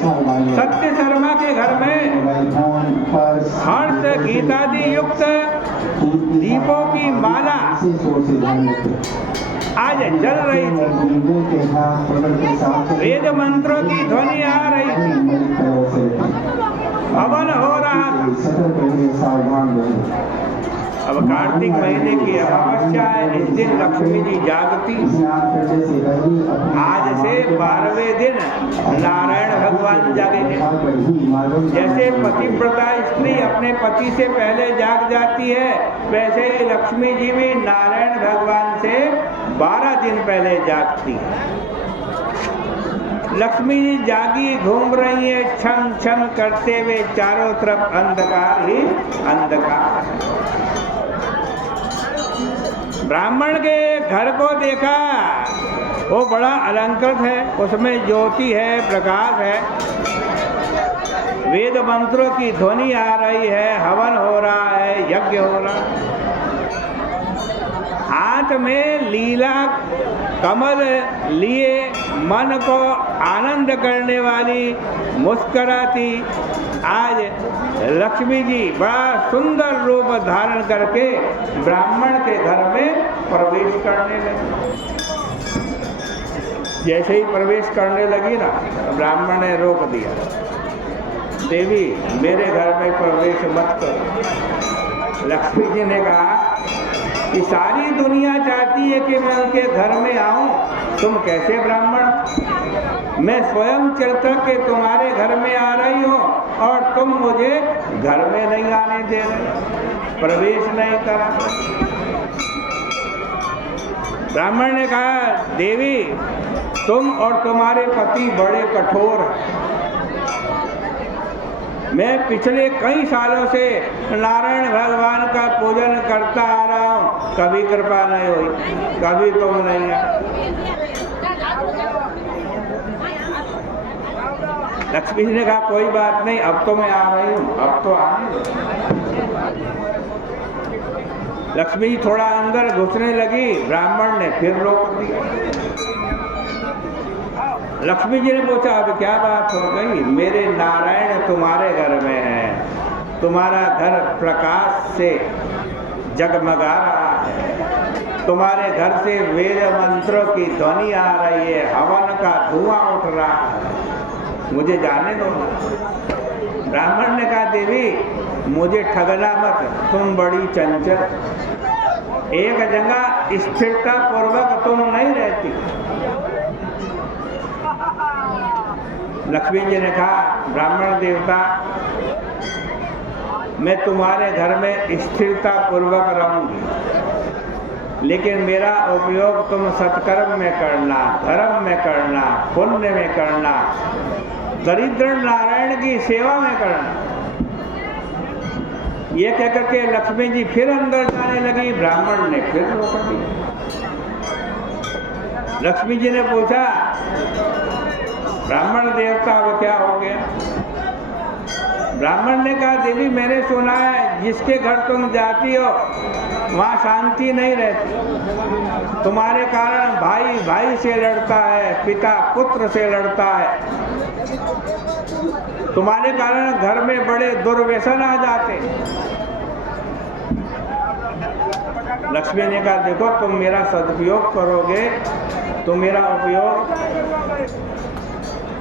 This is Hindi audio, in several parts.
सत्य शर्मा के घर में हर्ष गीतादि युक्त दीपों की माला आज जल रही थी। वेद मंत्रों की ध्वनि आ रही थी। हवन हो रहा था। अब कार्तिक महीने की अमावस्या है। इस दिन लक्ष्मी जी जागती। आज से 12वें दिन नारायण भगवान जागेंगे। जैसे पतिव्रता स्त्री अपने पति से पहले जाग जाती है, वैसे ही लक्ष्मी जी भी नारायण भगवान से 12 दिन पहले जागती है। लक्ष्मी जी जागी घूम रही है, छम छम करते हुए। चारों तरफ अंधकार ही अंधकार। ब्राह्मण के घर को देखा, वो बड़ा अलंकृत है, उसमें ज्योति है, प्रकाश है, वेद मंत्रों की ध्वनि आ रही है, हवन हो रहा है, यज्ञ हो रहा है। हाथ में लीला कमल लिए मन को आनंद करने वाली मुस्कुराती आज लक्ष्मी जी बड़ा सुंदर रूप धारण करके ब्राह्मण के घर में प्रवेश करने लगी। जैसे ही प्रवेश करने लगी ना, ब्राह्मण ने रोक दिया, देवी मेरे घर में प्रवेश मत करो। लक्ष्मी जी ने कहा कि सारी दुनिया चाहती है कि मैं उनके घर में आऊं, तुम कैसे ब्राह्मण? मैं स्वयं चलकर के तुम्हारे घर में आ रही हूँ और तुम मुझे घर में नहीं आने दे रहे, प्रवेश नहीं करा। ब्राह्मण ने कहा देवी तुम और तुम्हारे पति बड़े कठोर हैं। मैं पिछले कई सालों से नारायण भगवान का पूजन करता आ रहा हूँ, कभी कृपा नहीं हुई, कभी तुम नहीं आए। लक्ष्मी जी ने कहा कोई बात नहीं, अब तो मैं आ रही हूँ, अब तो आने। लक्ष्मी जी थोड़ा अंदर घुसने लगी, ब्राह्मण ने फिर रोक दिया। लक्ष्मी जी ने पूछा अब क्या बात हो गई? मेरे नारायण तुम्हारे घर में है, तुम्हारा घर प्रकाश से जगमगा रहा है, तुम्हारे घर से वेद मंत्रों की ध्वनि आ रही है, हवन का धुआं उठ रहा है, मुझे जाने दो। ब्राह्मण ने कहा देवी मुझे ठगना मत, तुम बड़ी चंचल, एक जगह स्थिरता पूर्वक तुम नहीं रहती। लक्ष्मी जी ने कहा ब्राह्मण देवता मैं तुम्हारे घर में स्थिरता पूर्वक रहूंगी, लेकिन मेरा उपयोग तुम सत्कर्म में करना, धर्म में करना, पुण्य में करना, दरिद्र नारायण की सेवा में करना। ये कहकर के लक्ष्मी जी फिर अंदर जाने लगी, ब्राह्मण ने फिर रोक दिया। लक्ष्मी जी ने पूछा ब्राह्मण देवता वो क्या हो गया? ब्राह्मण ने कहा देवी मैंने सुना है जिसके घर तुम जाती हो वहाँ शांति नहीं रहती, तुम्हारे कारण भाई भाई से लड़ता है, पिता पुत्र से लड़ता है, तुम्हारे कारण घर में बड़े दुर्व्यसन आ जाते। लक्ष्मी ने कहा देखो तुम मेरा सदुपयोग करोगे, तुम मेरा उपयोग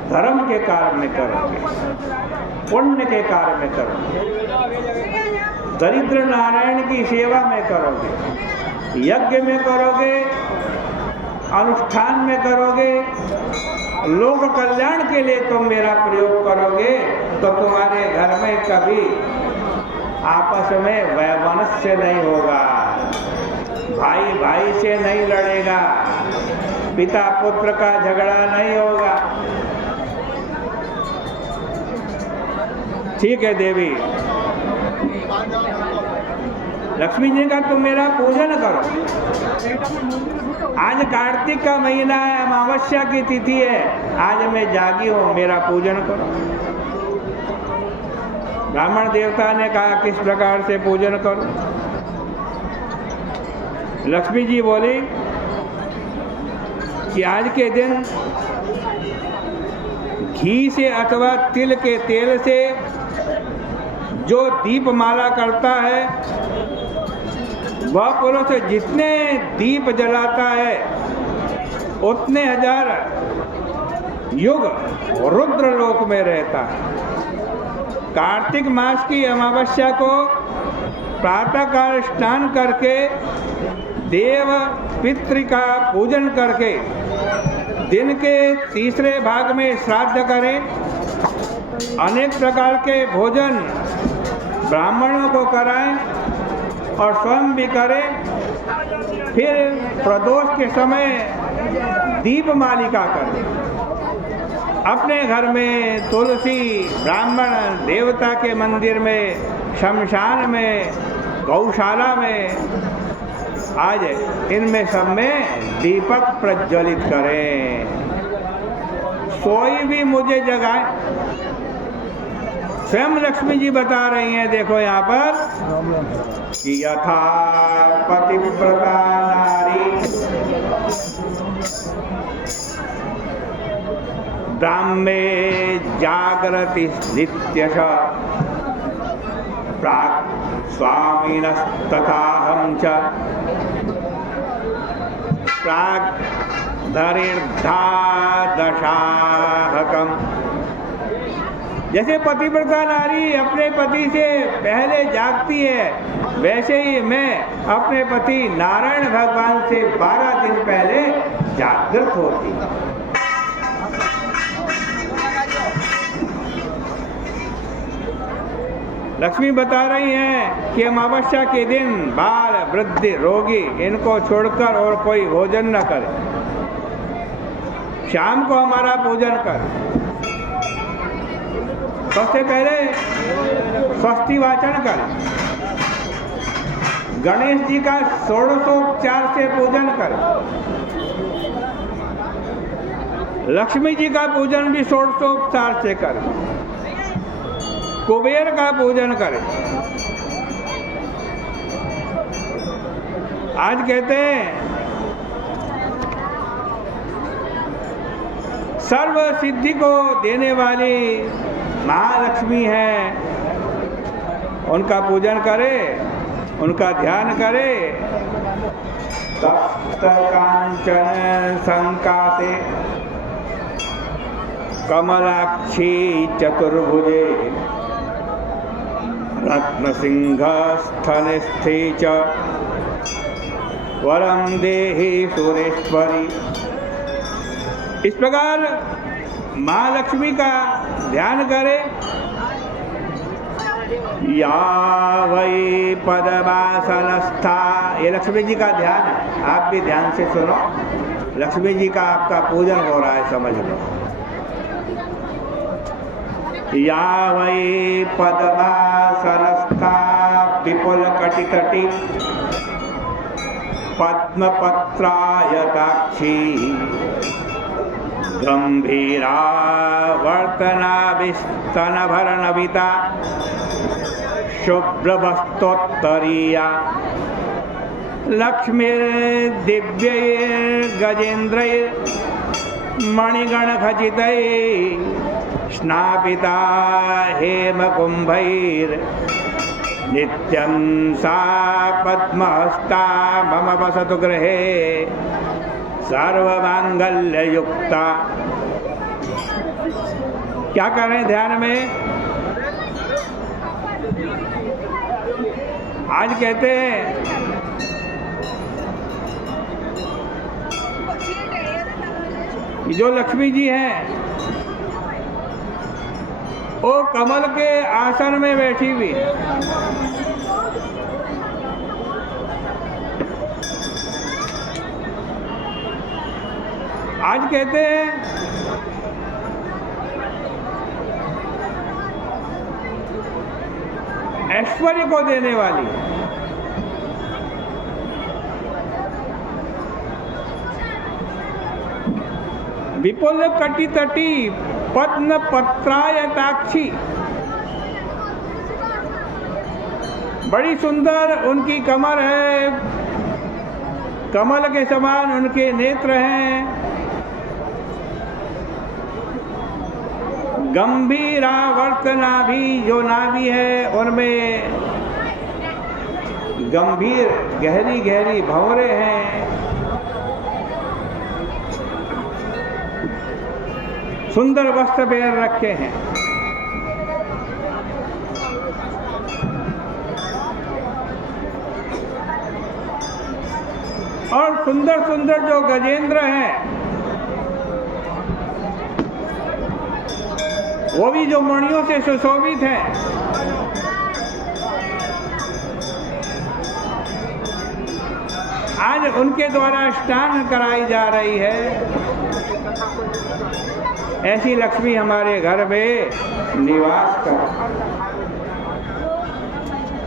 धर्म के कार्य में करोगे, पुण्य के कार्य में करोगे, दरिद्र नारायण की सेवा में करोगे, यज्ञ में करोगे, अनुष्ठान में करोगे, लोक कल्याण के लिए तुम मेरा प्रयोग करोगे, तो तुम्हारे घर में कभी आपस में वैमनस्य नहीं होगा, भाई भाई से नहीं लड़ेगा, पिता पुत्र का झगड़ा नहीं होगा। ठीक है देवी। लक्ष्मी जी का तुम मेरा पूजन करो। आज कार्तिक का महीना है, अमावस्या की तिथि है, आज मैं जागी हूँ, मेरा पूजन करो। ब्राह्मण देवता ने कहा किस प्रकार से पूजन करो? लक्ष्मी जी बोली कि आज के दिन घी से अथवा तिल के तेल से जो दीपमाला करता है, वह पुरुष जितने दीप जलाता है उतने हजार युग रुद्र लोक में रहता है। कार्तिक मास की अमावस्या को प्रातःकाल स्नान करके देव पितृ का पूजन करके दिन के तीसरे भाग में श्राद्ध करें, अनेक प्रकार के भोजन ब्राह्मणों को कराएं और स्वयं भी करें। फिर प्रदोष के समय दीपमालिका करें। अपने घर में तुलसी, ब्राह्मण देवता के मंदिर में, शमशान में, गौशाला में, आज इनमें सब में दीपक प्रज्वलित करें। सोई भी मुझे जगाए। स्वयं लक्ष्मी जी बता रही हैं, देखो यहाँ पर कि यथा पतिव्रता नारी ब्राह्मे जागरति नित्यशः प्राक् स्वामिनस्तथाहं च प्राक् धरिर्धा दशाहकम्। जैसे पतिव्रता नारी अपने पति से पहले जागती है, वैसे ही मैं अपने पति नारायण भगवान से 12 दिन पहले जागृत होती। लक्ष्मी बता रही हैं कि अमावस्या के दिन बाल, वृद्ध, रोगी इनको छोड़कर और कोई भोजन न करे। शाम को हमारा पूजन कर। सबसे पहले स्वस्ति वाचन कर। गणेश जी का षोडशोपचार से पूजन कर। लक्ष्मी जी का पूजन भी षोडशोपचार से कर। कुबेर का पूजन करें। आज कहते हैं सर्व सिद्धि को देने वाली महालक्ष्मी है, उनका पूजन करे, उनका ध्यान करे। तप्त कांचन संकासे कमलाक्षी चतुर्भुजे रत्नसिंहस्थनस्थे च वरम देहि सुरेश्वरी। इस प्रकार महालक्ष्मी का ध्यान करें। या वै पद्मासनस्था, ये लक्ष्मी जी का ध्यान है। आप भी ध्यान से सुनो। लक्ष्मी जी का आपका पूजन हो रहा है, समझ लो। या वै पद्मासनस्था विपुल कटितटी पद्मपत्रायताक्षी गंभीरा वर्तनाभिस्तनभरनविता शुभ्रवस्तोत्तरीया लक्ष्मीर्दिव्यैर्गजेन्द्रैर्मणिगणखचितैः स्नापिता हेमकुम्भैर् नित्यं सा पद्महस्ता मम वसतु गृहे सर्वमांगल्ययुक्ता। क्या कर रहे हैं ध्यान में? आज कहते हैं जो लक्ष्मी जी हैं वो कमल के आसन में बैठी हुई। आज कहते हैं ऐश्वर्य को देने वाली। विपुल कटितटी पद्म पत्रायताक्षी, बड़ी सुंदर उनकी कमर है, कमल के समान उनके नेत्र हैं। गंभीरावर्तना भी, जो नाभि है उनमें गंभीर गहरी गहरी भंवरे हैं। सुंदर वस्त्र पहन रखे हैं। और सुंदर सुंदर जो गजेंद्र हैं वो भी जो मणियों से सुशोभित हैं। आज उनके द्वारा स्नान कराई जा रही है। ऐसी लक्ष्मी हमारे घर में निवास कर।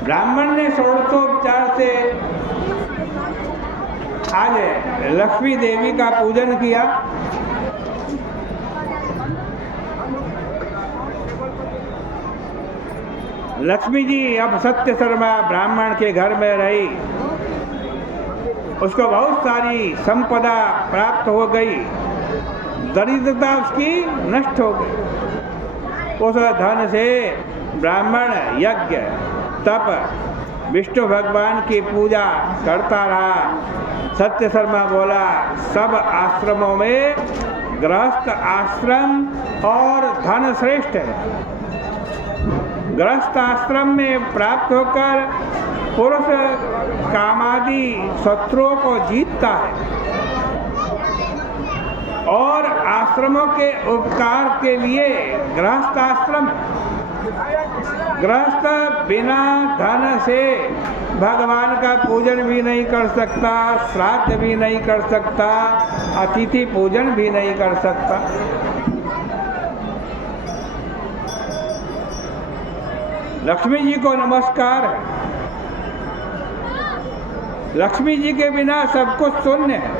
ब्राह्मण ने षोडशोपचार से आज लक्ष्मी देवी का पूजन किया। लक्ष्मी जी अब सत्य शर्मा ब्राह्मण के घर में रही। उसको बहुत सारी संपदा प्राप्त हो गई, दरिद्रता उसकी नष्ट हो गई। उस धन से ब्राह्मण यज्ञ तप विष्णु भगवान की पूजा करता रहा। सत्य शर्मा बोला, सब आश्रमों में गृहस्थ आश्रम और धन श्रेष्ठ है। गृहस्थ आश्रम में प्राप्त होकर पुरुष कामादि शत्रुओं को जीतता है और आश्रमों के उपकार के लिए गृहस्थ आश्रम। गृहस्थ बिना धन से भगवान का पूजन भी नहीं कर सकता, श्राद्ध भी नहीं कर सकता, अतिथि पूजन भी नहीं कर सकता। लक्ष्मी जी को नमस्कार है। लक्ष्मी जी के बिना सब कुछ शून्य है।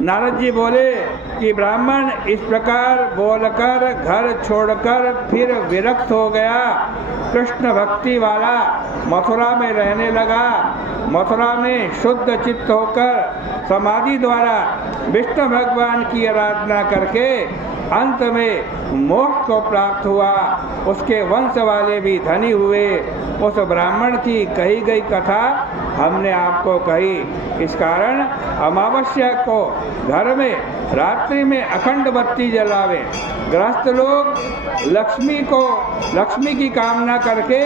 नारद जी बोले कि ब्राह्मण इस प्रकार बोलकर घर छोड़कर फिर विरक्त हो गया। कृष्ण भक्ति वाला मथुरा में रहने लगा। मथुरा में शुद्ध चित्त होकर समाधि द्वारा विष्णु भगवान की आराधना करके अंत में मोक्ष को प्राप्त हुआ। उसके वंश वाले भी धनी हुए। उस ब्राह्मण की कही गई कथा हमने आपको कही। इस कारण अमावस्या को घर में रात्रि में अखंड बत्ती जलावे। गृहस्थ लोग लक्ष्मी की कामना करके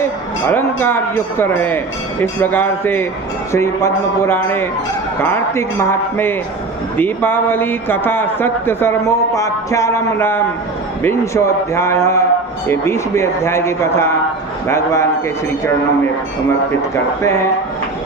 अलंकार युक्त रहे। इस प्रकार से श्री पद्म पुराणे कार्तिक महात्म्य दीपावली कथा सत्य सर्मोपाख्यानम नाम 20 ये 20वें अध्याय की कथा भगवान के श्री चरणों में समर्पित करते हैं।